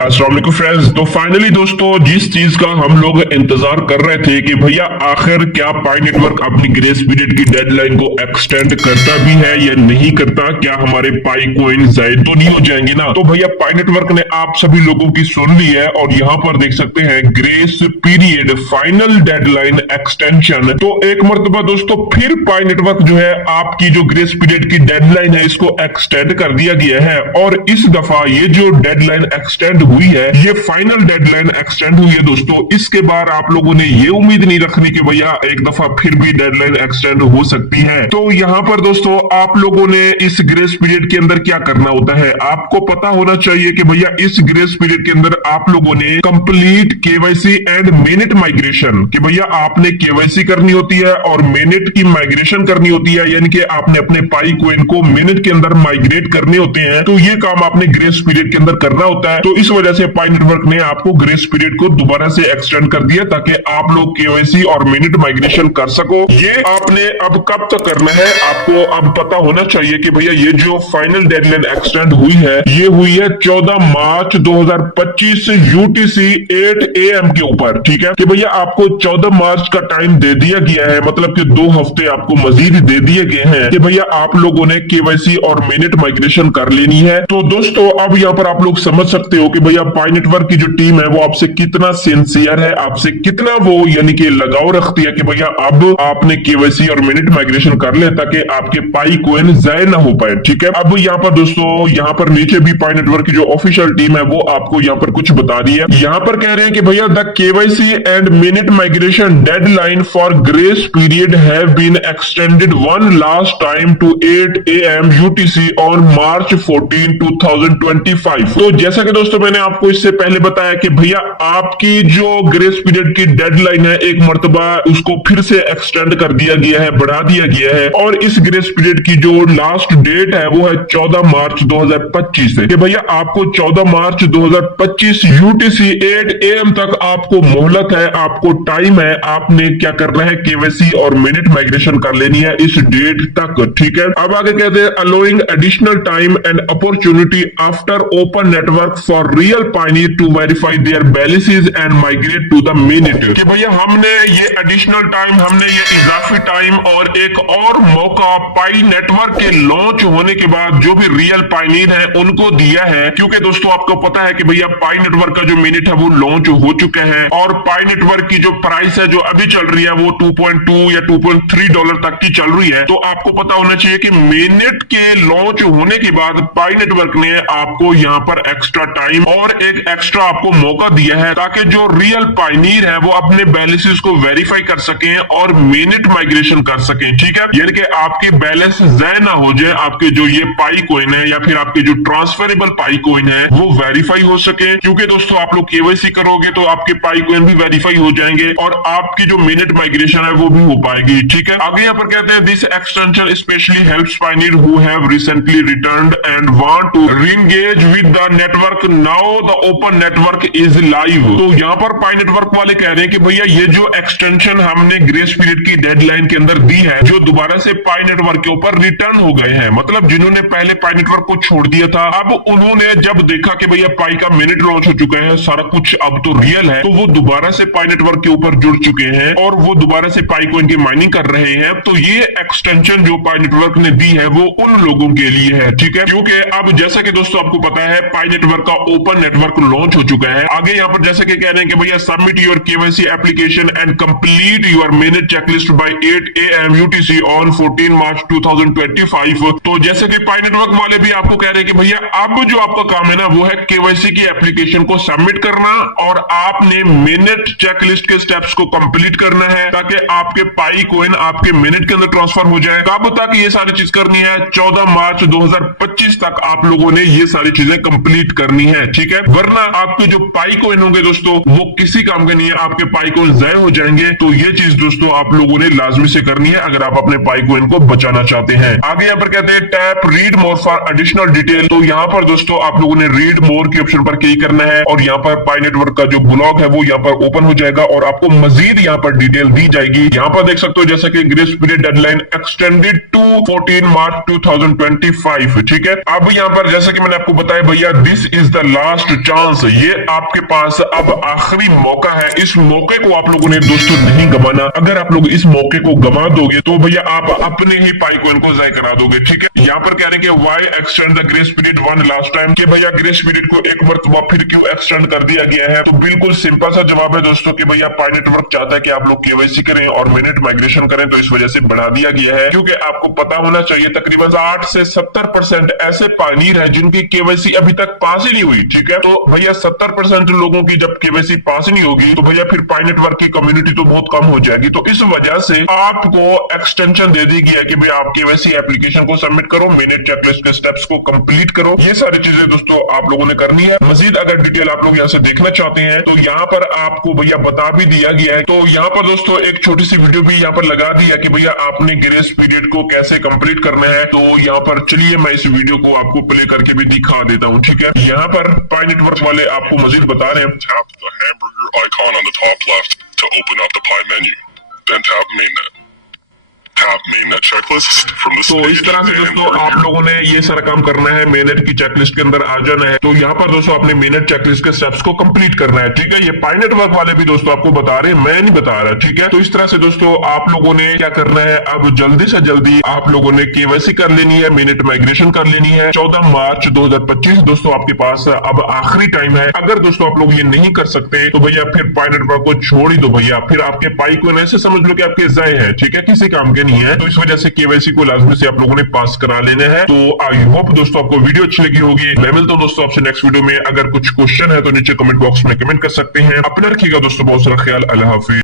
अस्सलाम वालेकुम फ्रेंड्स। तो फाइनली दोस्तों, जिस चीज का हम लोग इंतजार कर रहे थे कि भैया आखिर क्या पाई नेटवर्क अपनी ग्रेस पीरियड की डेडलाइन को एक्सटेंड करता भी है या नहीं करता, क्या हमारे पाई कोइन जाए तो नहीं हो जाएंगे ना। तो भैया पाई नेटवर्क ने आप सभी लोगों की सुन ली है और यहाँ पर देख सकते हैं grace period final deadline extension. तो एक मरतबा दोस्तों फिर पाई नेटवर्क जो है आपकी जो ग्रेस पीरियड की डेडलाइन है इसको एक्सटेंड कर दिया गया है और इस दफा ये जो डेडलाइन एक्सटेंड हुई है ये फाइनल डेडलाइन एक्सटेंड हुई है दोस्तों। इसके बाद आप लोगों ने ये उम्मीद नहीं रखनी कि भैया एक दफा फिर भी डेडलाइन एक्सटेंड हो सकती है। तो यहाँ पर दोस्तों आप लोगों ने इस ग्रेस पीरियड के अंदर क्या करना होता है, आपको पता होना चाहिए कि भैया इस ग्रेस पीरियड के अंदर आप लोगों ने complete KYC and mainnet migration, कि भैया आपने केवाईसी करनी होती है और मिनट की माइग्रेशन करनी होती है, यानी कि आपने अपने पाई कोइन को मिनट के अंदर माइग्रेट करने होते हैं। तो ये काम आपने ग्रेस पीरियड के अंदर करना होता है। तो इस वजह से पाई नेटवर्क ने आपको ग्रेस पीरियड को दोबारा से एक्सटेंड कर दिया ताकि आप लोग केवाईसी और मिनट माइग्रेशन कर सको। ये आपने अब कब तक करना है, आपको अब पता होना चाहिए कि भैया ये जो फाइनल डेडलाइन एक्सटेंड हुई है ये हुई है 14 मार्च 2025 यूटीसी 8 AM के ऊपर। ठीक है कि भैया आपको 14 मार्च का टाइम दे दिया गया है, मतलब कि 2 हफ्ते आपको मजीद दे दिए गए हैं कि भैया आप लोगों ने केवाईसी और मिनट माइग्रेशन कर लेनी है। तो दोस्तों अब यहाँ पर आप लोग समझ सकते हो कि भैया पाई नेटवर्क की जो टीम है वो आपसे कितना सिंसियर है, आपसे कितना वो यानी कि लगाव रखती है कि भैया अब आपने केवाईसी और मिनट माइग्रेशन कर ले ताकि आपके पाई कोइन जाए ना हो पाए। ठीक है, अब यहाँ पर दोस्तों यहाँ पर नीचे भी पाई नेटवर्क की जो ऑफिशियल टीम है वो आपको यहाँ पर कुछ बता रही है। यहाँ पर कह रहे हैं कि भैया the KYC and mainnet migration deadline for grace period have been extended one last time to 8 AM UTC on March 14, 2025। तो जैसा कि दोस्तों मैंने आपको इससे पहले बताया कि भैया आपकी जो ग्रेस पीरियड की डेडलाइन है एक मर्तबा उसको फिर से एक्सटेंड कर दिया गया है, बढ़ा दिया गया है और इस ग्रेस पीरियड की जो लास्ट डेट है वो है 14 मार्च 2025 है कि भैया आपको 14 मार्च 2025 यूटीसी 8 AM तक आपको मोहलत है, आपको टाइम है, आपने क्या करना है केवाईसी और मिनट माइग्रेशन कर लेनी है इस डेट तक। ठीक है, अब आगे कहते हैं allowing additional time and opportunity after open network for real pioneer to verify their balances and migrate to the mainnet. कि भैया हमने ये एडिशनल टाइम, हमने ये इजाफी टाइम और एक और मौका पाई नेटवर्क के लॉन्च होने के बाद जो भी रियल पायनियर है उनको दिया है, क्योंकि दोस्तों आपको पता है कि भैया पाई नेटवर्क का जो मिनट है वो लॉन्च हो चुका है और पाई नेटवर्क की जो प्राइस है जो अभी चल रही है वो 2.2 या 2.3 डॉलर तक की चल रही है। तो आपको पता होना चाहिए कि मिनट के लॉन्च होने के बाद पाई नेटवर्क ने आपको यहाँ पर एक्स्ट्रा टाइम और एक एक्स्ट्रा आपको मौका दिया है ताकि जो रियल पायनियर है वो अपने बैलेंसेस को वेरीफाई कर सकें और मिनट माइग्रेशन कर सकें। ठीक है, यानी कि आपकी बैलेंस ज़ाय ना हो जाए, आपके जो ये पाई कोइन है या फिर आपके जो ट्रांसफरेबल पाई कोइन है वो वेरीफाई हो सके, क्योंकि दोस्तों आप लोग केवाईसी करोगे तो आपके पाई कोइन भी वेरीफाई हो जाएंगे और आपकी जो मिनट माइग्रेशन है वो भी हो पाएगी। ठीक है, आगे यहाँ पर कहते हैं this extension specially helps pioneer who have recently returned and want to reengage with the network now the open network is live. तो यहाँ पर पाई नेटवर्क वाले कह रहे हैं कि भैया ये जो एक्सटेंशन हमने ग्रेस पीरियड की डेडलाइन के अंदर दी है, जो दोबारा से पाई नेटवर्क के ऊपर रिटर्न हो गए हैं, मतलब जिन्होंने पहले पाई नेटवर्क को छोड़ दिया था अब उन्होंने जब देखा कि भैया पाई का मिनट लॉन्च हो चुका है, सारा कुछ अब तो रियल है, तो वो दोबारा से पाई नेटवर्क के ऊपर जुड़ चुके हैं और वो दोबारा से पाई कोइन की माइनिंग कर रहे हैं। तो ये एक्सटेंशन जो पाई नेटवर्क ने दी है वो उन लोगों के लिए है। ठीक है, क्योंकि अब जैसा कि दोस्तों आपको पता है पाई नेटवर्क का ओपन नेटवर्क लॉन्च हो चुका है। आगे यहाँ पर जैसे कि कह रहे हैं कि भैया submit your KYC application and complete your mainnet checklist by 8 AM UTC on 14 March 2025। तो जैसे कि पाई नेटवर्क वाले भी आपको कह रहे हैं कि भैया अब जो आपका काम है ना वो है केवाईसी की एप्लीकेशन को सबमिट करना और आपने मिनट चेकलिस्ट के स्टेप्स को कंप्लीट करना है ताकि आपके पाई कोइन आपके मिनट के अंदर ट्रांसफर हो जाए। कब तक ये सारी चीज करनी है, 14 मार्च 2025 तक आप लोगों ने ये सारी चीजें कंप्लीट करनी है। ठीक है, वरना आपके जो पाई कोइन होंगे दोस्तों वो किसी काम के नहीं है, आपके पाई कोइन ज़ाय हो जाएंगे। तो ये चीज दोस्तों आप लोगों ने लाजमी से करनी है अगर आप अपने पाई कोइन को बचाना चाहते हैं। आगे यहाँ पर कहते हैं tap read more for additional detail. तो यहाँ पर दोस्तों आप लोगों ने रीड मोर के ऑप्शन पर क्लिक करना है और यहाँ पर पाई नेटवर्क का जो ब्लॉग है वो यहाँ पर ओपन हो जाएगा और आपको मजीद यहाँ पर डिटेल दी जाएगी। यहाँ पर देख सकते हो जैसा कि grace period deadline extended to 14 March 2025। ठीक है, अब यहाँ पर जैसा कि मैंने आपको बताया भैया this is the last last chance, ये आपके पास अब आखिरी मौका है। इस मौके को आप लोगों ने दोस्तों नहीं गंवाना। अगर आप लोग इस मौके को गंवा दोगे तो भैया आप अपने ही पाइकॉइन को ज़ाय करा दोगे। ठीक है, यहाँ पर कह रहे हैं कि why extend the grace period one last time, कि भैया ग्रेस पीरियड को एक मरतबा फिर क्यों एक्सटेंड कर दिया गया है। तो बिल्कुल सिंपल सा जवाब है दोस्तों कि भैया पाई नेटवर्क चाहता है कि आप लोग केवाईसी करें और मिनट माइग्रेशन करें, तो इस वजह से बढ़ा दिया गया है। क्योंकि आपको पता होना चाहिए तकरीबन 60 से 70% ऐसे पायनियर है जिनकी केवाईसी अभी तक पास ही नहीं हुई। ठीक है, तो भैया 70% लोगों की जब केवाईसी पास नहीं होगी तो भैया फिर पाई नेटवर्क की कम्युनिटी तो बहुत कम हो जाएगी। तो इस वजह से आपको एक्सटेंशन दे दी गई है कि भाई आप केवाईसी एप्लीकेशन को सबमिट करो, मिनट चेकलिस्ट के स्टेप्स को कंप्लीट करो। ये सारी चीजें दोस्तों आप लोगों ने करनी है। मजीद अगर डिटेल आप लोग यहाँ से देखना चाहते हैं तो यहाँ पर आपको भैया बता भी दिया गया है। तो यहाँ पर दोस्तों एक छोटी सी वीडियो भी यहाँ पर लगा दी है कि भैया आपने ग्रेस पीरियड को कैसे कंप्लीट करना है। तो यहाँ पर चलिए मैं इस वीडियो को आपको प्ले करके भी दिखा देता हूँ। ठीक है, यहाँ पर पाई नेटवर्क वाले आपको मजीद बता रहे हैं, Tap the hamburger icon on the top left to open up the Pi menu. Then tap mainnet. Tap mainnet checklist from this तो page. इस तरह से and दोस्तों mark आप your लोगों ने ये सारा काम करना है, मेनेट की चेकलिस्ट के अंदर आ जाना है। तो यहाँ पर दोस्तों आपने मेनेट चेकलिस्ट के स्टेप्स को कंप्लीट करना है। ठीक है, ये पाई नेटवर्क वाले भी दोस्तों आपको बता रहे हैं, मैं नहीं बता रहा। ठीक है, तो इस तरह से दोस्तों आप लोगों ने क्या करना है, अब जल्दी से जल्दी आप लोगों ने केवाईसी कर लेनी है, मिनट माइग्रेशन कर लेनी है। 14 मार्च 2025 दोस्तों आपके पास अब आखिरी टाइम है। अगर दोस्तों आप लोग ये नहीं कर सकते तो भैया फिर पाई नेटवर्क को छोड़ ही दो भैया, फिर आपके पाई को ऐसे समझ लो कि आपके ज़ाय है। ठीक है, किसी काम के नहीं है। तो इस वजह से केवाईसी को लाजमी से आप लोगों ने पास करा लेना है। तो आई होप दोस्तों आपको वीडियो अच्छी लगी होगी। मैं मिलता हूं दोस्तों आपसे नेक्स्ट वीडियो में। अगर कुछ क्वेश्चन है तो नीचे कमेंट बॉक्स में कमेंट कर सकते हैं। अपना रखिएगा दोस्तों बहुत सारा ख्याल। अल्लाह हाफिज।